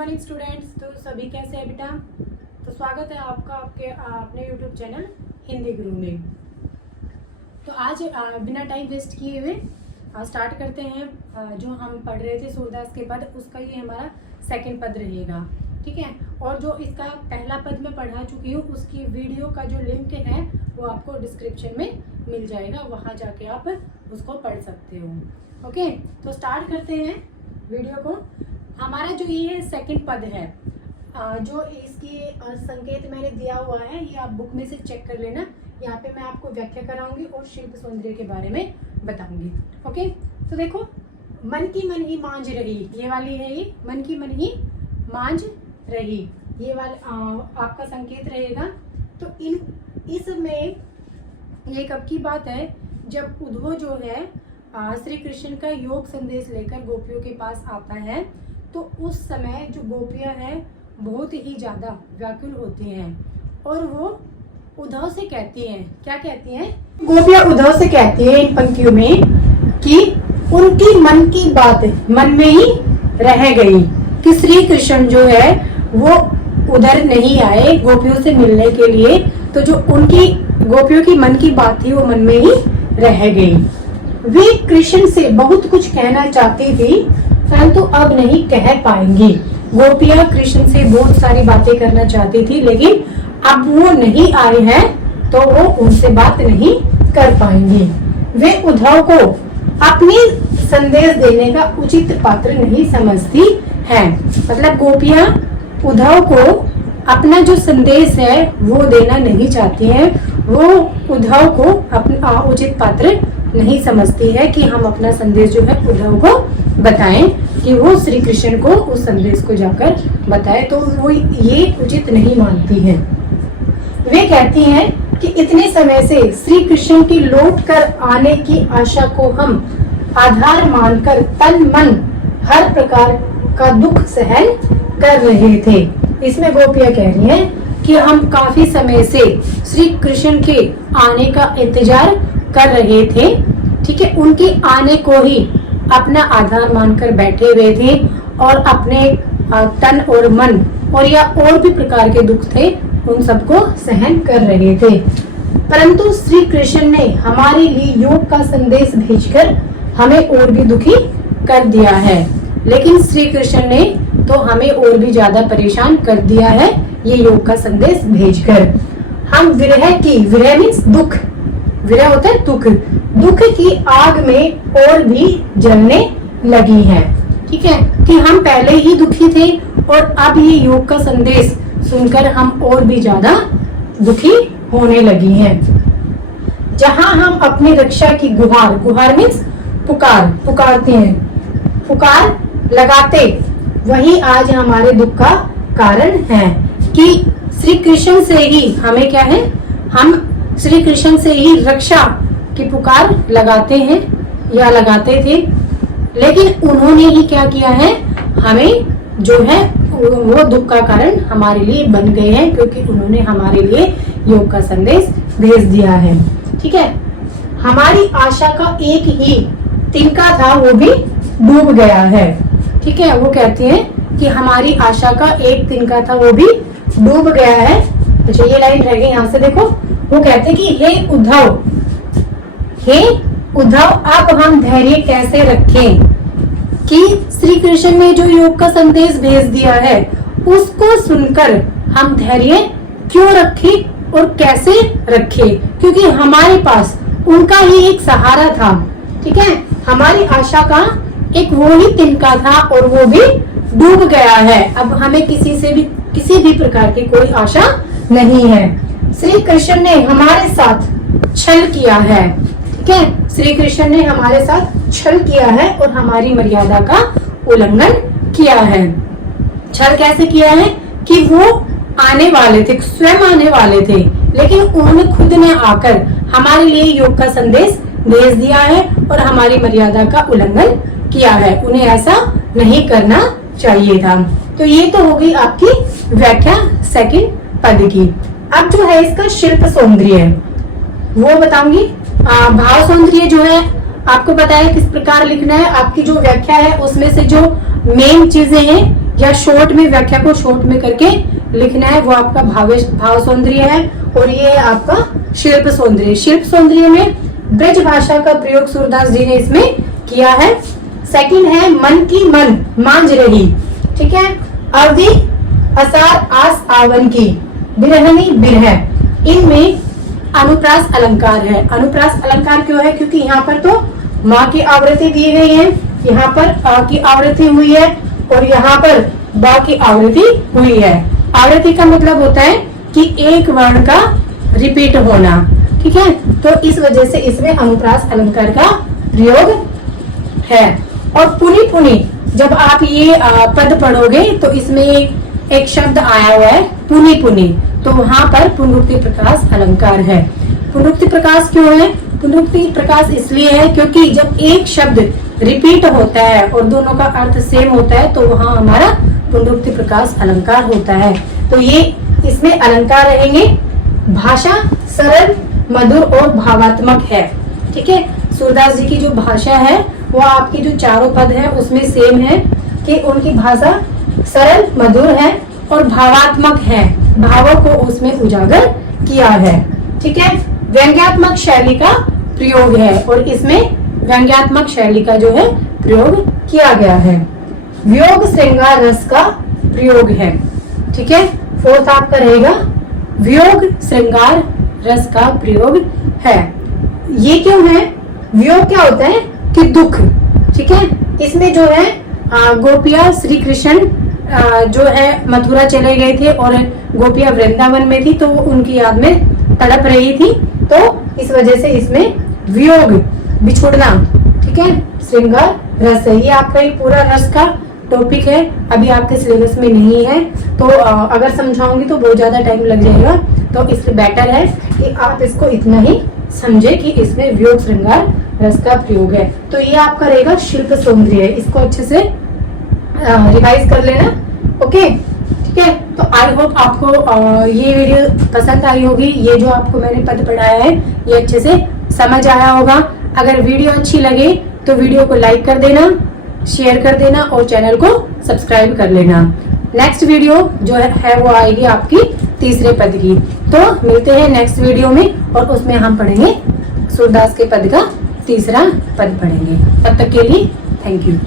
Morning students. तो सभी कैसे हैं बेटा? तो स्वागत है आपका अपने यूट्यूब चैनल हिंदी गुरु में। तो आज बिना टाइम वेस्ट किए हुए स्टार्ट करते हैं। जो हम पढ़ रहे थे सूरदास के पद, उसका ये हमारा सेकंड पद रहेगा, ठीक है। और जो इसका पहला पद मैं पढ़ा चुकी हूँ, उसकी वीडियो का जो लिंक है वो आपको डिस्क्रिप्शन में मिल जाएगा, वहाँ जाके आप उसको पढ़ सकते हो। ओके, तो स्टार्ट करते हैं वीडियो को। हमारा जो ये सेकंड पद है, जो इसकी संकेत मैंने दिया हुआ है, ये आप बुक में से चेक कर लेना। यहाँ पे मैं आपको व्याख्या कराऊंगी और शिल्प सौंदर्य के बारे में बताऊंगी। ओके, तो देखो, मन की मन ही मांझ रही, ये वाली है, ये मन की मन ही मांझ रही, ये वाला आपका संकेत रहेगा। तो इसमें ये कब की बात है, जब उद्धव जो है श्री कृष्ण का योग संदेश लेकर गोपियों के पास आता है, तो उस समय जो गोपियां हैं बहुत ही ज़्यादा व्याकुल होती हैं और वो उद्धव से कहती हैं, क्या कहती हैं? गोपियां उद्धव से कहती हैं इन पंक्तियों में कि उनकी मन की बात मन में ही रह गई, कि श्री कृष्ण जो है वो उधर नहीं आए गोपियों से मिलने के लिए। तो जो उनकी गोपियों की मन की बात थी वो मन में ही रह गई। वे कृष्ण से बहुत कुछ कहना चाहती थी, परंतु अब नहीं कह पाएंगी। गोपियां कृष्ण से बहुत सारी बातें करना चाहती थी, लेकिन अब वो नहीं आए हैं तो वो उनसे बात नहीं कर पाएंगी। वे उद्धव को अपनी संदेश देने का उचित पात्र नहीं समझती हैं। मतलब गोपियां उद्धव को अपना जो संदेश है वो देना नहीं चाहती हैं, वो उद्धव को अपना उचित पात्र नहीं समझती है कि हम अपना संदेश जो है उद्धव को बताएं, कि वो श्री कृष्ण को उस संदेश को जाकर बताए, तो वो ये उचित नहीं मानती है। वे कहती हैं कि इतने समय से श्री कृष्ण की लौट कर आने की आशा को हम आधार मानकर तन मन हर प्रकार का दुख सहन कर रहे थे। इसमें गोपियां कह रही हैं कि हम काफी समय से श्री कृष्ण के आने का इंतजार कर रहे थे, ठीक है। उनके आने को ही अपना आधार मानकर बैठे हुए थे और अपने तन और मन और या और भी प्रकार के दुख थे उन सबको सहन कर रहे थे। परंतु श्री कृष्ण ने हमारे लिए योग का संदेश भेजकर हमें और भी दुखी कर दिया है। लेकिन श्री कृष्ण ने तो हमें और भी ज्यादा परेशान कर दिया है ये योग का संदेश भेजकर। हम विरह मीन्स दुख, विरह होता है दुख, दुख की आग में और भी जलने लगी है, ठीक है। कि हम पहले ही दुखी थे और अब ये योग का संदेश सुनकर हम और भी ज्यादा दुखी होने लगी हैं। जहां हम अपनी रक्षा की गुहार मीन्स पुकारते हैं, पुकार लगाते, वही आज हमारे दुख का कारण है। कि श्री कृष्ण से ही हमें क्या है, हम श्री कृष्ण से ही रक्षा की पुकार लगाते हैं या लगाते थे, लेकिन उन्होंने ही क्या किया है, हमें जो है वो दुख का कारण हमारे लिए बन गए हैं, क्योंकि उन्होंने हमारे लिए योग का संदेश भेज दिया है, ठीक है। हमारी आशा का एक ही तिनका था, वो भी डूब गया है, ठीक है। वो कहते हैं कि हमारी आशा का एक तिनका था वो भी डूब गया है। अच्छा, ये लाइन रह गई, यहाँ से देखो। वो कहते हैं कि हे उद्धव अब हम धैर्य कैसे रखें, कि श्री कृष्ण ने जो योग का संदेश भेज दिया है उसको सुनकर हम धैर्य क्यों रखें और कैसे रखें, क्योंकि हमारे पास उनका ही एक सहारा था, ठीक है। हमारी आशा का एक वो ही तिनका था और वो भी डूब गया है। अब हमें किसी भी प्रकार की कोई आशा नहीं है। श्री कृष्ण ने हमारे साथ छल किया है, ठीक है। श्री कृष्ण ने हमारे साथ छल किया है और हमारी मर्यादा का उल्लंघन किया है। छल कैसे किया है, कि वो आने वाले थे, स्वयं आने वाले थे, लेकिन उन्होंने खुद ने आकर हमारे लिए योग का संदेश भेज दिया है और हमारी मर्यादा का उल्लंघन किया है। उन्हें ऐसा नहीं करना चाहिए था। तो ये तो हो गई आपकी व्याख्या सेकंड पद की। अब जो है इसका शिल्प सौंदर्य वो बताऊंगी। भाव सौंदर्य जो है आपको पता है किस प्रकार लिखना है। आपकी जो व्याख्या है उसमें से जो मेन चीजें हैं या शॉर्ट में, व्याख्या को शॉर्ट में करके लिखना है, वो आपका भाव सौंदर्य है। और ये है आपका शिल्प सौंदर्य। शिल्प सौंदर्य में ब्रज भाषा का प्रयोग सूरदास जी ने इसमें किया है। सेकंड है मन की मन मांझ रही, ठीक है। अवधि असार आस आवन की, बिरहनी बिरह, इनमें अनुप्रास अलंकार है। अनुप्रास अलंकार क्यों है? क्योंकि यहाँ पर तो माँ की आवृत्ति दी गई है, यहाँ पर आ की आवृत्ति हुई है और यहाँ पर बा की आवृत्ति हुई है। आवृत्ति का मतलब होता है कि एक वर्ण का रिपीट होना, ठीक है। तो इस वजह से इसमें अनुप्रास अलंकार का प्रयोग है। और पुनि पुनि, जब आप ये पद पढ़ोगे तो इसमें एक शब्द आया हुआ है पुनि पुनि, तो वहां पर पुनरुक्ति प्रकाश अलंकार है। पुनरुक्ति प्रकाश क्यों है? पुनरुक्ति प्रकाश इसलिए है क्योंकि जब एक शब्द रिपीट होता है और दोनों का अर्थ सेम होता है तो वहां हमारा पुनरुक्ति प्रकाश अलंकार होता है। तो ये इसमें अलंकार रहेंगे। भाषा सरल, मधुर और भावात्मक है, ठीक है। सूरदास जी की जो भाषा है वो आपकी जो चारों पद है उसमें सेम है कि उनकी भाषा सरल, मधुर है और भावात्मक है, भावों को उसमें उजागर किया है, ठीक है। व्यंग्यात्मक शैली का प्रयोग है और इसमें व्यंग्यात्मक शैली का जो है प्रयोग किया गया है। वियोग श्रृंगार रस का प्रयोग है, ठीक है। फोर्थ आपका रहेगा वियोग श्रृंगार रस का प्रयोग है। ये क्यों है? वियोग क्या होता है कि दुख, ठीक है। इसमें जो है गोपिया श्री कृष्ण जो है मथुरा चले गए थे और गोपिया वृंदावन में थी, तो उनकी याद में तड़प रही थी, तो इस वजह से इसमें वियोग, बिछुड़ना, ठीक है, श्रृंगार रस है। ये आपका एक पूरा रस का टॉपिक है, अभी आपके सिलेबस में नहीं है, तो अगर समझाऊंगी तो बहुत ज्यादा टाइम लग जाएगा, तो इसलिए बेटर है कि आप इसको इतना ही समझे कि इसमें वियोग श्रृंगार रस का प्रयोग है। तो ये आपका रहेगा शिल्प सौंदर्य, इसको अच्छे से रिवाइज कर लेना, ओके, ठीक है। तो आई होप आपको ये वीडियो पसंद आई होगी। ये जो आपको मैंने पद पढ़ाया है ये अच्छे से समझ आया होगा। अगर वीडियो अच्छी लगे तो वीडियो को लाइक कर देना, शेयर कर देना और चैनल को सब्सक्राइब कर लेना। नेक्स्ट वीडियो जो है वो आएगी आपकी तीसरे पद की। तो मिलते हैं नेक्स्ट वीडियो में और उसमें हम पढ़ेंगे सूरदास के पद का तीसरा पद पढ़ेंगे। तब तक के लिए थैंक यू।